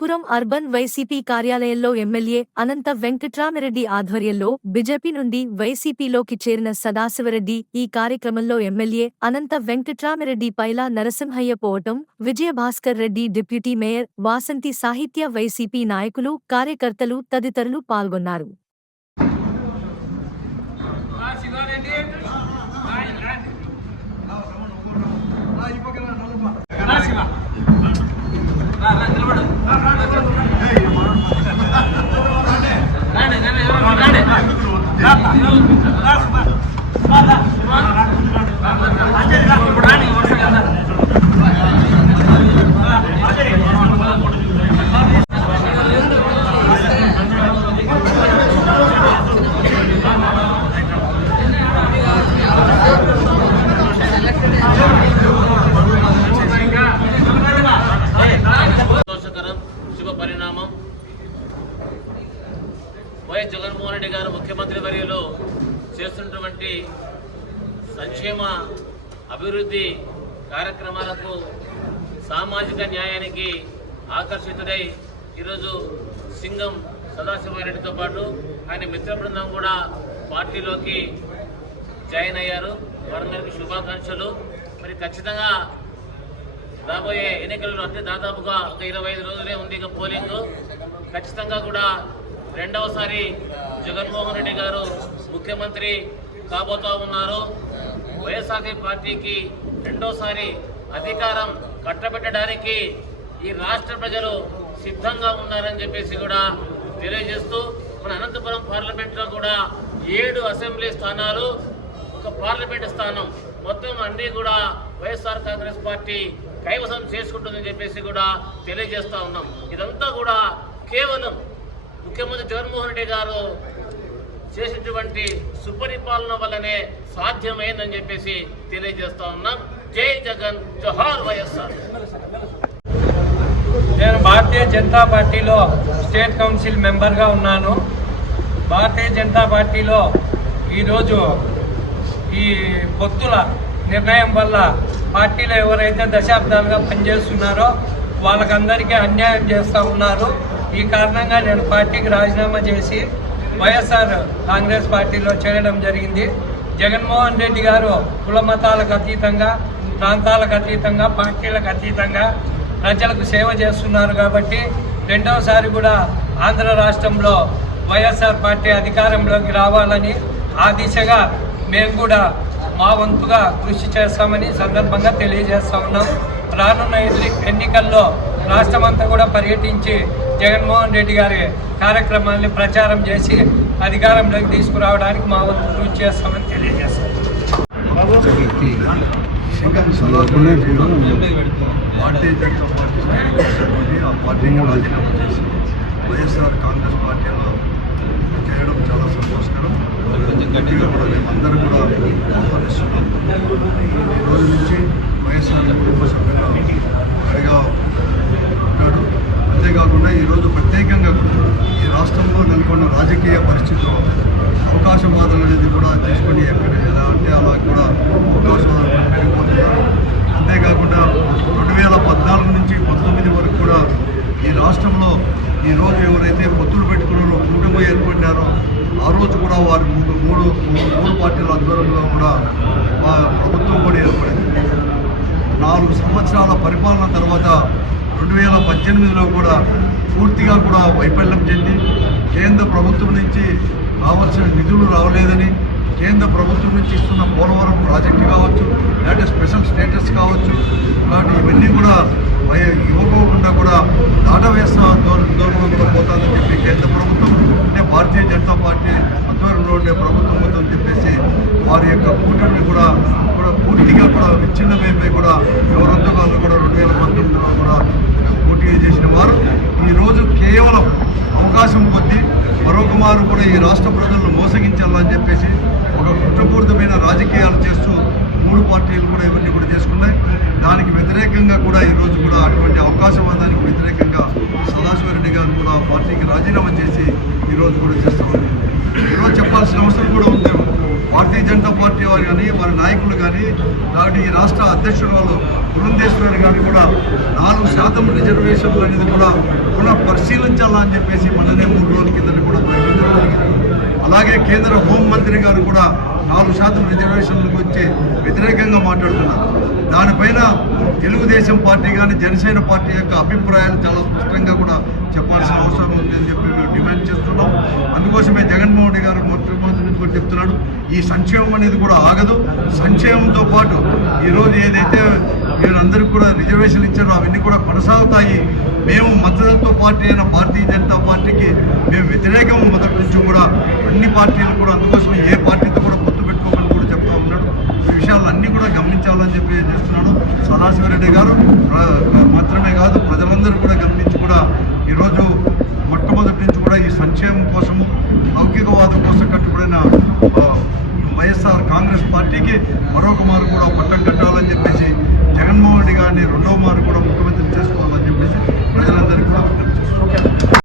Anantapuram urban YCP కార్యాలయంలో MLA అనంత వెంకట్రామిరెడ్డి ఆధ్వర్యంలో BJP నుండి వైసీపీలోకి చేరిన సదాశివరెడ్డి ఈ కార్యక్రమంలో ఎమ్మెల్యే అనంత వెంకట్రామిరెడ్డి పైలా నరసింహయ్య పోవటం విజయభాస్కర్ రెడ్డి డిప్యూటీ మేయర్ వాసంతి సాహిత్య వైసీపీ నాయకులు కార్యకర్తలు తదితరులు పాల్గొన్నారు. పరిణామం వైఎస్ జగన్మోహన్ రెడ్డి గారు ముఖ్యమంత్రి వర్యులు చేస్తున్నటువంటి సంక్షేమ అభివృద్ధి కార్యక్రమాలకు సామాజిక న్యాయానికి ఆకర్షితుడై ఈరోజు సింగం సదాశివారెడ్డితో పాటు ఆయన మిత్ర బృందం కూడా పార్టీలోకి జాయిన్ అయ్యారు. వారందరికీ శుభాకాంక్షలు. మరి ఖచ్చితంగా రాబోయే ఎన్నికల్లో అంటే దాదాపుగా ఒక 25 రోజులే ఉంది ఇక పోలింగ్. ఖచ్చితంగా కూడా రెండవసారి జగన్మోహన్ రెడ్డి గారు ముఖ్యమంత్రి కాబోతూ ఉన్నారు. వైఎస్ఆర్సీపీ పార్టీకి రెండోసారి అధికారం కట్టబెట్టడానికి ఈ రాష్ట్ర ప్రజలు సిద్ధంగా ఉన్నారని చెప్పేసి కూడా తెలియజేస్తూ మన అనంతపురం పార్లమెంట్లో కూడా 7 అసెంబ్లీ స్థానాలు, ఒక పార్లమెంటు స్థానం మొత్తం అన్నీ కూడా వైఎస్ఆర్ కాంగ్రెస్ పార్టీ కైవసం చేసుకుంటుందని చెప్పేసి కూడా తెలియజేస్తూ ఉన్నాం. ఇదంతా కూడా కేవలం ముఖ్యమంత్రి జగన్మోహన్ రెడ్డి గారు చేసినటువంటి సుపరిపాలన వల్లనే సాధ్యమైందని చెప్పేసి తెలియజేస్తూ ఉన్నాం. జై జగన్, జోహార్ వైఎస్ఆర్. నేను భారతీయ జనతా పార్టీలో స్టేట్ కౌన్సిల్ మెంబర్గా ఉన్నాను. భారతీయ జనతా పార్టీలో ఈరోజు ఈ పొత్తుల నిర్ణయం వల్ల పార్టీలో ఎవరైతే దశాబ్దాలుగా పనిచేస్తున్నారో వాళ్ళకందరికీ అన్యాయం చేస్తూ ఉన్నారు. ఈ కారణంగా నేను పార్టీకి రాజీనామా చేసి వైఎస్ఆర్ కాంగ్రెస్ పార్టీలో చేరడం జరిగింది. జగన్మోహన్ రెడ్డి గారు కుల మతాలకు అతీతంగా, ప్రాంతాలకు అతీతంగా, పార్టీలకు అతీతంగా ప్రజలకు సేవ చేస్తున్నారు. కాబట్టి రెండవసారి కూడా ఆంధ్ర రాష్ట్రంలో వైఎస్ఆర్ పార్టీ అధికారంలోకి రావాలని, ఆ దిశగా మేము కూడా మా వంతుగా కృషి చేస్తామని సందర్భంగా తెలియజేస్తా ఉన్నాం. రానున్న ఎన్నికల్లో రాష్ట్రమంతా కూడా పర్యటించి జగన్మోహన్ రెడ్డి గారి కార్యక్రమాన్ని ప్రచారం చేసి అధికారంలోకి తీసుకురావడానికి మా వంతు కృషి చేస్తామని తెలియజేస్తాం. వైఎస్ఆర్ కాంగ్రెస్ పార్టీలో చేయడం చాలా సంతోషకరం. అందరూ కూడా ఆహ్వానిస్తున్నాం. ఈ రోజు నుంచి వైఎస్ఆర్ కుటుంబ సభ్యులు అడిగా ఉంటాడు. అంతేకాకుండా ఈరోజు ప్రత్యేకంగా ఈ రాష్ట్రంలో నెలకొన్న రాజకీయ పరిస్థితుల్లో అవకాశవాదాలు అనేది కూడా తీసుకొని ఎక్కడ ఎలా అంటే అలా కూడా అవకాశవాదాలు పెరిగిపోతున్నారు. అంతేకాకుండా 2014 నుంచి 19 వరకు కూడా ఈ రాష్ట్రంలో ఈరోజు ఎవరైతే పొత్తులు పెట్టుకున్నారో, కూటమి ఏర్పడ్డారో, ఆ రోజు కూడా వారు మూడు పార్టీల ఆధ్వర్యంలో కూడా ప్రభుత్వం కూడా ఏర్పడింది. 4 సంవత్సరాల పరిపాలన తర్వాత 2018లో కూడా పూర్తిగా కూడా వైఫల్యం చెంది కేంద్ర ప్రభుత్వం నుంచి రావాల్సిన నిధులు రావలేదని, కేంద్ర ప్రభుత్వం నుంచి ఇస్తున్న పోలవరం ప్రాజెక్టు కావచ్చు, లేదంటే స్పెషల్ స్టేటస్ కావచ్చు, కాబట్టి ఇవన్నీ కూడా ఇవ్వకోకుండా కూడా దాటవేస్తా దూరంలో కూడా పోతుందని చెప్పి కేంద్ర ప్రభుత్వం అంటే భారతీయ జనతా పార్టీ ఆధ్వర్యంలో ఉండే ప్రభుత్వం ఉందని చెప్పేసి వారి యొక్క కూటమిని కూడా పూర్తిగా కూడా విచ్ఛిన్నమైపోయి కూడా ఎవరంతా వాళ్ళు కూడా 2019లో కూడా పోటీ చేసిన వారు ఈరోజు కేవలం అవకాశం కొద్దీ మరొక మారు కూడా ఈ రాష్ట్ర ప్రజలను మోసగించాలని చెప్పేసి ఒక కుట్రపూరితమైన రాజకీయాలు చేస్తూ 3 పార్టీలు కూడా ఇవన్నీ కూడా చేసుకున్నాయి. దానికి వ్యతిరేకంగా కూడా ఈరోజు కూడా అటువంటి అవకాశవాదానికి వ్యతిరేకంగా సదాశివరెడ్డి గారు కూడా పార్టీకి రాజీనామా చేసి ఈరోజు కూడా చేస్తూ ఉన్నారు. ఈరోజు చెప్పాల్సిన అవసరం కూడా ఉంది. భారతీయ జనతా పార్టీ వారు కానీ వారి నాయకులు కానీ కాబట్టి ఈ రాష్ట్ర అధ్యక్షురాలు పురంధేశ్వరి గారు కూడా 4% రిజర్వేషన్లు అనేది కూడా పునః పరిశీలించాలని చెప్పేసి మననే 3 రోజుల కింద కూడా ప్రకటించడం జరిగింది. అలాగే కేంద్ర హోంమంత్రి గారు కూడా 4% రిజర్వేషన్లకు వచ్చి వ్యతిరేకంగా మాట్లాడుతున్నారు. దానిపైన తెలుగుదేశం పార్టీ కానీ జనసేన పార్టీ యొక్క అభిప్రాయాలు చాలా స్పష్టంగా కూడా చెప్పాల్సిన అవసరం ఉంది అని చెప్పి మేము డిమాండ్ చేస్తున్నాం. అందుకోసమే జగన్మోహన్ రెడ్డి గారు ముఖ్యమంత్రి కూడా చెప్తున్నాడు, ఈ సంక్షేమం అనేది కూడా ఆగదు. సంక్షేమంతో పాటు ఈరోజు ఏదైతే వీరందరికీ కూడా రిజర్వేషన్లు ఇచ్చారో అవన్నీ కూడా కొనసాగుతాయి. మేము మద్దతు పార్టీ అయిన భారతీయ జనతా పార్టీకి మేము వ్యతిరేకం మొదటి నుంచి కూడా అన్ని పార్టీలు కూడా అందుకోసమే ఏ పార్టీతో కూడా పొత్తు పెట్టుకోమని కూడా చెప్తా ఉన్నాడు. ఈ విషయాలన్నీ కూడా గమనించాలని చెప్పి చేస్తున్నాడు సదాశివరెడ్డి గారు. మాత్రమే కాదు, ప్రజలందరూ కూడా గమనించి కూడా ఈరోజు మొట్టమొదటి నుంచి కూడా ఈ సంక్షేమం కోసము లౌకికవాదం కోసం కట్టుబడిన వైఎస్ఆర్ కాంగ్రెస్ పార్టీకి మరొక మారు కూడా పట్టం కట్టాలని చెప్పి